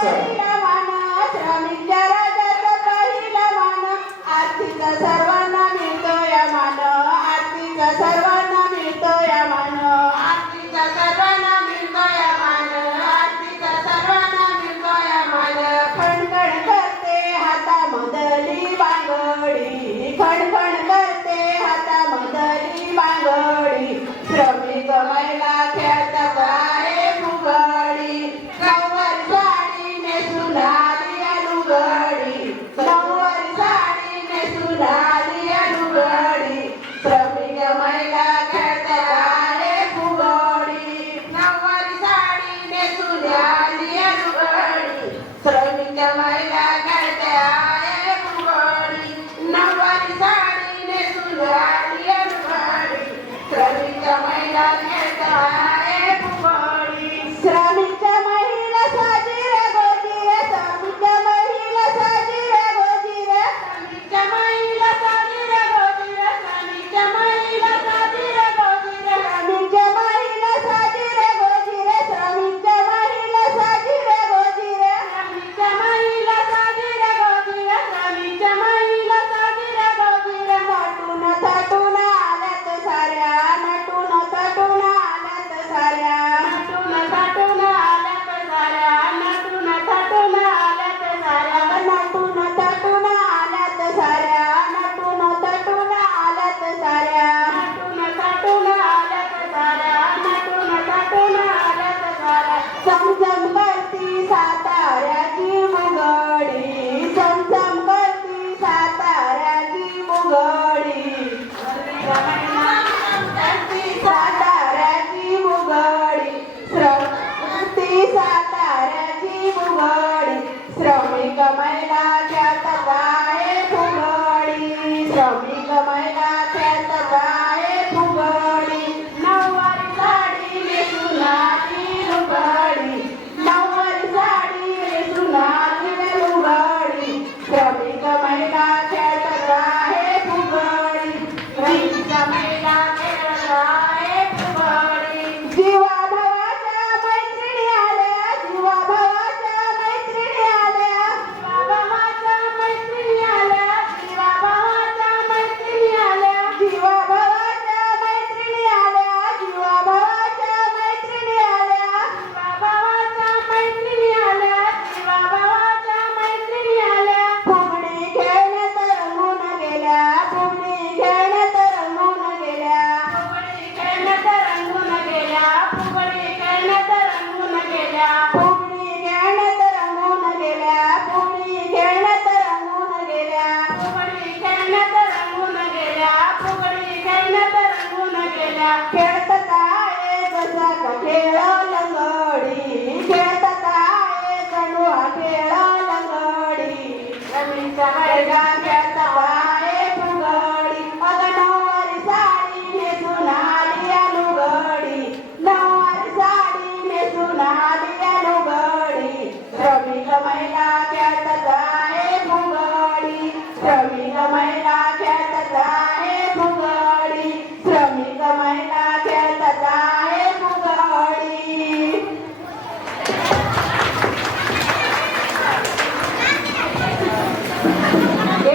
पहिला मान श्रमिक राजाचा पहिला मान आरतीचा सर्वांना मिळतो या मान आरतीचा सर्वांना मिळतो या मान आरतीचा सर्वांना मिळतो या मान आरतीचा सर्वांना मिळतो या मान खणखण करते हातामधली बांगडी खणखण करते हातामधली बांगडी श्रमिक महिला खेळतात आहे फुगडी नऊवारी साडी नेसून आली लुगडी नऊवारी साडी नेसून आली लुगडी श्रमिक महिला खेळतात आहे फुगडी नऊवारी साडी नेसून आली लुगडी श्रमिक महिला खेळतात आहे फुगडी नऊवारी साडी नेसून आली लुगडी श्रमिक महिला खेळतात आहे फुगडी श्रमिक महिला साजीरे गोजीरे श्रमिक महिला साजीरे गोजीरे श्रमिक महिला साजीरे गोजीरे श्रमिक महिला साजीरे गोजीरे श्रमिक महिला साजीरे गोजीरे श्रमिक महिला साजीरे गोजीरे श्रमिक महिला साजीरे गोजीरे श्रमिक महिला साजीरे गोजीरे नटून थटून आल्यात साऱ्या नटून थटून आल्यात साऱ्या नटून थटून आल्यात साऱ्या नटून थटून आल्यात साऱ्या नटून थटून आल्यात साऱ्या नटून थटून आल्यात साऱ्या नटून थटून आल्यात साऱ्या नटून थटून आल्यात साऱ्या चमचम करती साताऱ्याची मुगडी चमचम करती साताऱ्याची मुगडी साताऱ्याची मुगडी श्रमिक साताऱ्याची मुगडी श्रमिक महिला खेळतात आहे फुगडी श्रमिक